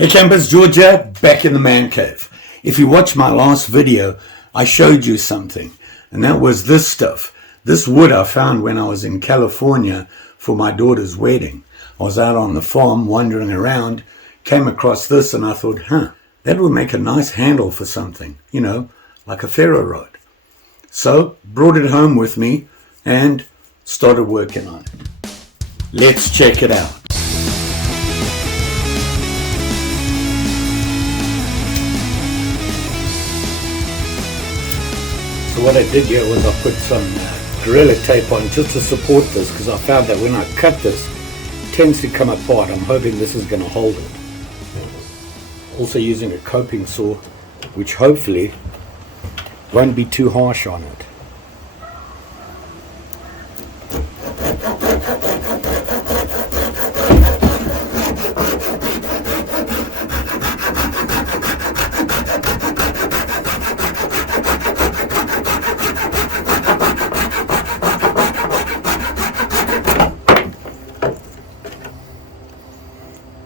Hey campers, Georgia, back in the man cave. If you watched my last video, I showed you something, and that was this stuff. This wood I found when I was in California for my daughter's wedding. I was out on the farm wandering around, came across this, and I thought, that would make a nice handle for something, you know, like a ferro rod. So, brought it home with me and started working on it. Let's check it out. So what I did here was I put some Gorilla Tape on just to support this, because I found that when I cut this, it tends to come apart. I'm hoping this is going to hold it. Also using a coping saw, which hopefully won't be too harsh on it.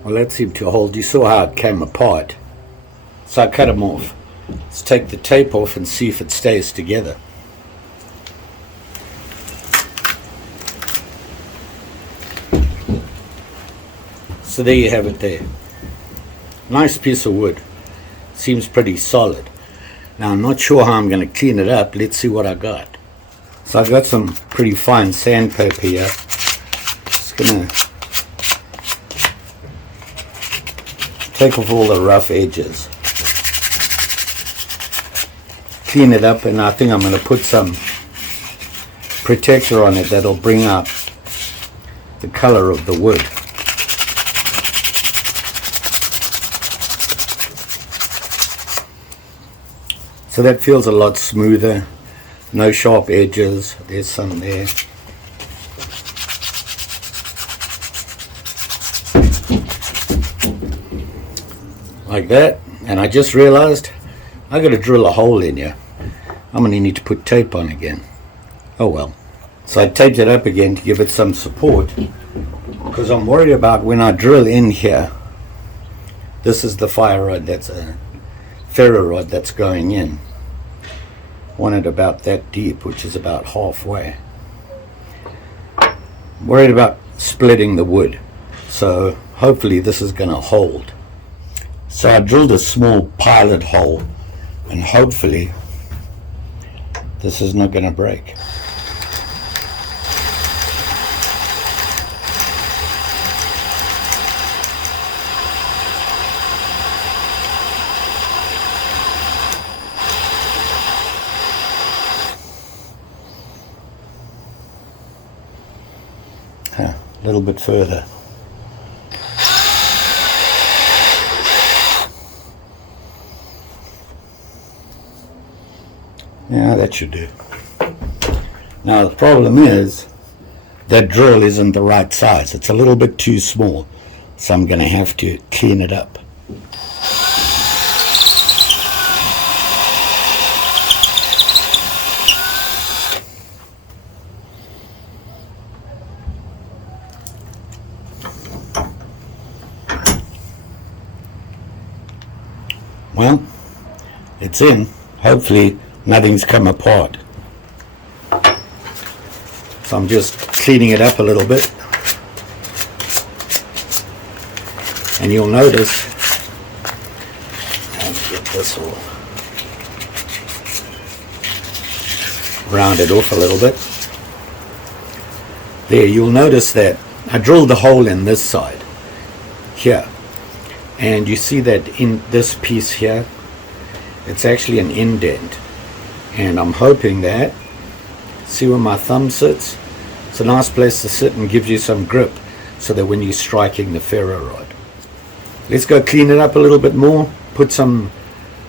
Well, that seemed to hold. You saw how it came apart. So I cut them off. Let's take the tape off and see if it stays together. So there you have it there. Nice piece of wood. Seems pretty solid. Now I'm not sure how I'm going to clean it up. Let's see what I got. So I've got some pretty fine sandpaper here. Just going to take off all the rough edges, clean it up, and I think I'm going to put some protector on it that'll bring out the color of the wood. So that feels a lot smoother, no sharp edges. There's some there. Like that. And I just realized I got to drill a hole in here. I'm going to need to put tape on again. Oh well. So I taped it up again to give it some support, because I'm worried about when I drill in here. This is the fire rod, that's a ferro rod that's going in. Want it about that deep, which is about halfway. I'm worried about splitting the wood, so hopefully this is going to hold. So I drilled a small pilot hole, and hopefully this is not going to break. A little bit further. Yeah, that should do. Now the problem is that drill isn't the right size. It's a little bit too small, so I'm going to have to clean it up. Well, it's in. Hopefully nothing's come apart. So I'm just cleaning it up a little bit. And you'll notice, let's get this all rounded off a little bit. There, you'll notice that I drilled the hole in this side, here. And you see that in this piece here, it's actually an indent. And I'm hoping that, see where my thumb sits? It's a nice place to sit and gives you some grip, so that when you're striking the ferro rod. Let's go clean it up a little bit more, put some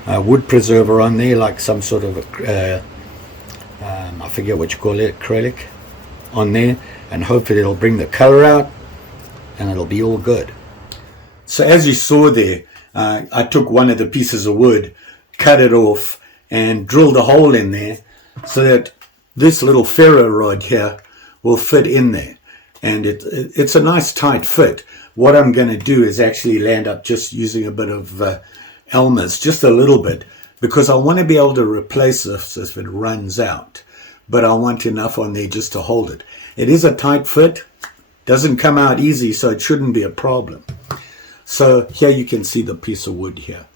wood preserver on there, like some sort of I forget what you call it, acrylic on there, and hopefully it'll bring the color out and it'll be all good. So as you saw there, I took one of the pieces of wood, cut it off, and drilled a hole in there so that this little ferro rod here will fit in there. and it's a nice tight fit. What I'm going to do is actually land up just using a bit of Elmer's, just a little bit, because I want to be able to replace this if it runs out, but I want enough on there just to hold it. It is a tight fit, doesn't come out easy, so it shouldn't be a problem. So here you can see the piece of wood here,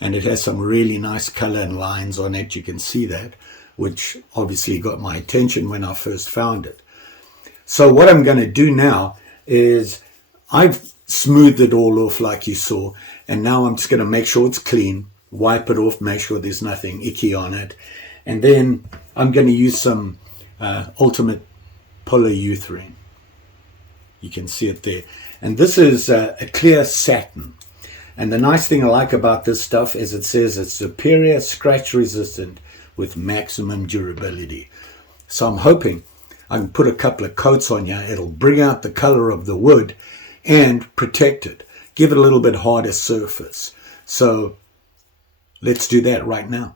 and it has some really nice color and lines on it. You can see that, which obviously got my attention when I first found it. So what I'm going to do now is I've smoothed it all off like you saw, and now I'm just going to make sure it's clean, wipe it off, make sure there's nothing icky on it, and then I'm going to use some Ultimate Polyurethane. You can see it there. And this is a clear satin. And the nice thing I like about this stuff is it says it's superior, scratch resistant with maximum durability. So I'm hoping I can put a couple of coats on here. It'll bring out the color of the wood and protect it. Give it a little bit harder surface. So let's do that right now.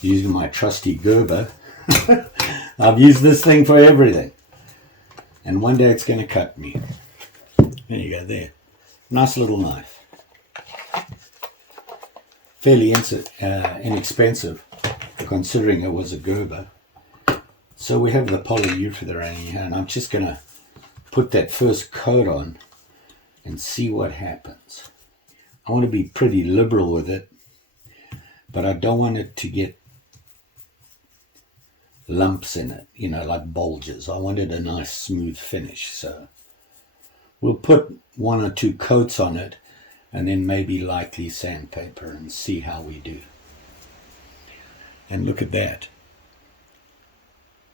Using my trusty Gerber. I've used this thing for everything. And one day it's going to cut me. There you go, there. Nice little knife. Fairly inexpensive, considering it was a Gerber. So we have the polyurethane here, and I'm just going to put that first coat on and see what happens. I want to be pretty liberal with it, but I don't want it to get lumps in it, you know, like bulges. I wanted a nice smooth finish, so we'll put 1 or 2 coats on it and then maybe lightly sandpaper and see how we do. And look at that.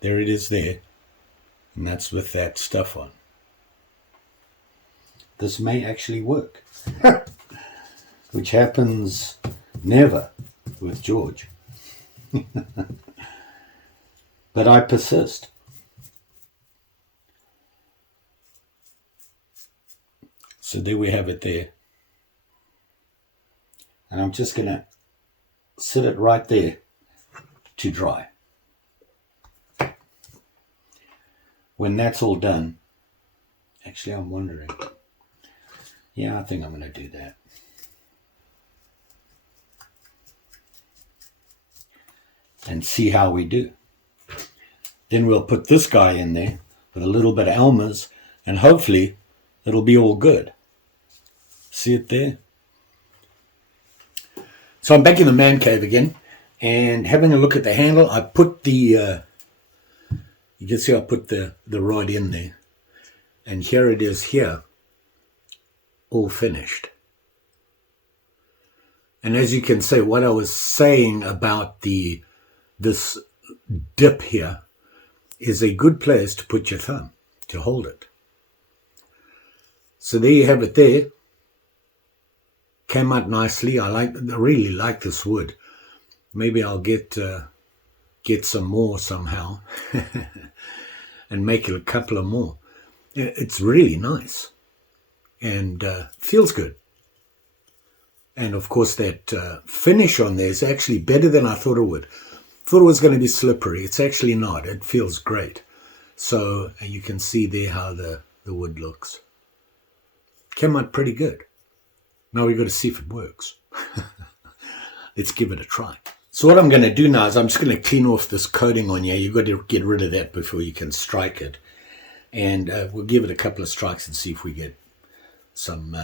There it is there, and that's with that stuff on. This may actually work, which happens never with George. But I persist. So there we have it there. And I'm just going to sit it right there to dry. When that's all done, actually I'm wondering, yeah, I think I'm going to do that. And see how we do. Then we'll put this guy in there with a little bit of Elmer's, and hopefully it'll be all good. See it there? So I'm back in the man cave again, and having a look at the handle. I put the, you can see I put the rod in there, and here it is here, all finished. And as you can see, what I was saying about this dip here is a good place to put your thumb to hold it. So there you have it there. Came out nicely. I really like this wood. Maybe I'll get some more somehow and make it a couple of more. It's really nice and feels good. And of course that finish on there is actually better than I thought it would. Thought it was going to be slippery. It's actually not. It feels great. So you can see there how the wood looks. Came out pretty good. Now we've got to see if it works. Let's give it a try. So what I'm going to do now is I'm just going to clean off this coating on here. You've got to get rid of that before you can strike it. And we'll give it a couple of strikes and see if we get some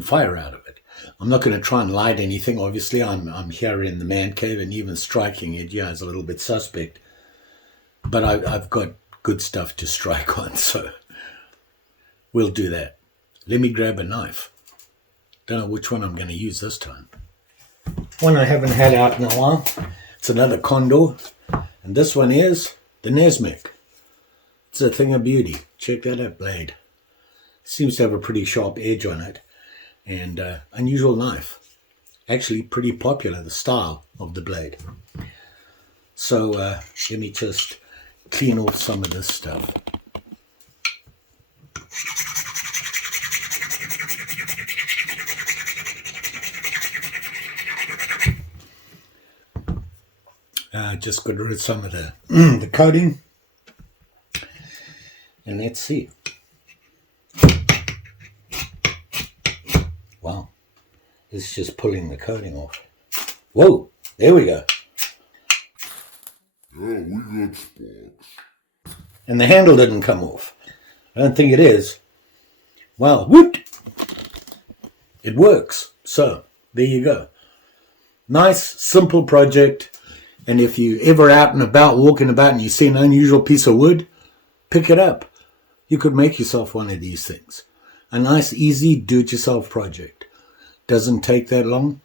fire out of it. I'm not going to try and light anything. Obviously, I'm here in the man cave, and even striking it, yeah, is a little bit suspect. But I've got good stuff to strike on, so we'll do that. Let me grab a knife. Don't know which one I'm going to use this time. One I haven't had out in a while. It's another Condor, and this one is the Nesmic. It's a thing of beauty. Check that out, blade. Seems to have a pretty sharp edge on it. And unusual knife. Actually pretty popular, the style of the blade. So let me just clean off some of this stuff. Just got rid of some of the coating. And let's see. Wow. It's just pulling the coating off. Whoa, there we go. Yeah, we got sparks. And the handle didn't come off. I don't think it is. Wow, whoop! It works. So, there you go. Nice, simple project. And if you're ever out and about, walking about, and you see an unusual piece of wood, pick it up. You could make yourself one of these things. A nice, easy, do-it-yourself project. Doesn't take that long.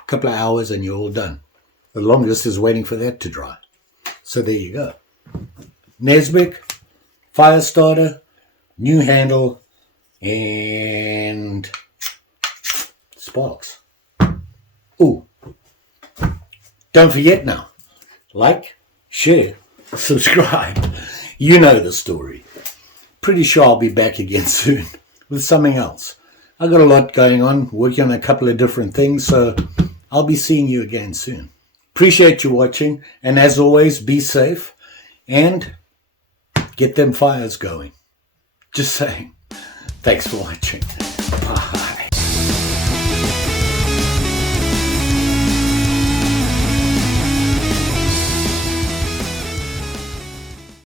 A couple of hours and you're all done. The longest is waiting for that to dry. So there you go. Nesbitt, fire starter, new handle, and sparks. Ooh. Don't forget now. Like, share, subscribe. You know the story. Pretty sure I'll be back again soon with something else. I've got a lot going on, working on a couple of different things, so I'll be seeing you again soon. Appreciate you watching, and as always, be safe and get them fires going. Just saying. Thanks for watching. Bye.